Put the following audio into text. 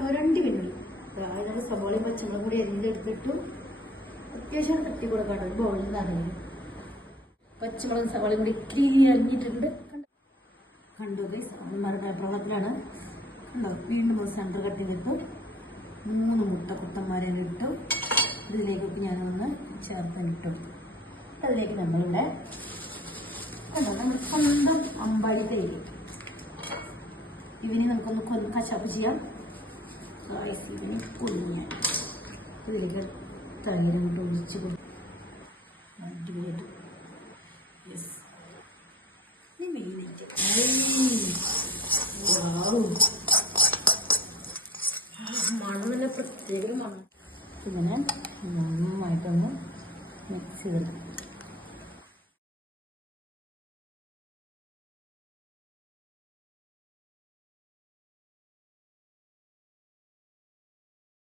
2 minute. അതായത് സവാളയും പച്ചമുളകും കൂടി എന്തെടുത്തിട്ടു അത്യാവശ്യം തട്ടി കൊടുക്കാണ്ട് ഒരു ബൗളിൽ നിന്ന് അറിയാം. പച്ചമുളകും സവാളയും കൂടി അരിഞ്ഞിട്ടുണ്ട്. കണ്ടു ഗൈസ്, അവന്മാരുടെ വെള്ളത്തിലാണ് ഉണ്ടോ. വീണ്ടും സെൻറ്റർ കട്ട് ചെയ്തിട്ടു 3 മുട്ട കുത്തന്മാരെ ഇട്ടു. ഇതിലേക്കൊക്കെ ഞാനൊന്ന് ചേർത്തിട്ടു. അതിലേക്ക് നമ്മളുടെ നമ്മൾ സ്വന്തം അമ്പാടി തൈര് ഇവന് നമുക്കൊന്ന് കശാപ്പ് ചെയ്യാം. ഇതിന് പൊളിഞ്ഞാൽ ഇതിലേക്ക് തൈര് കൊണ്ട് ഒഴിച്ച് കൊടുക്കും. അടിപൊളിയായിട്ട് യെസ്. ഇനി മെയിനായിട്ട് മണം തന്നെ പ്രത്യേക മണം. ഇങ്ങനെ നന്നായിട്ടൊന്ന് മിക്സ് ചെയ്തെടുക്കും.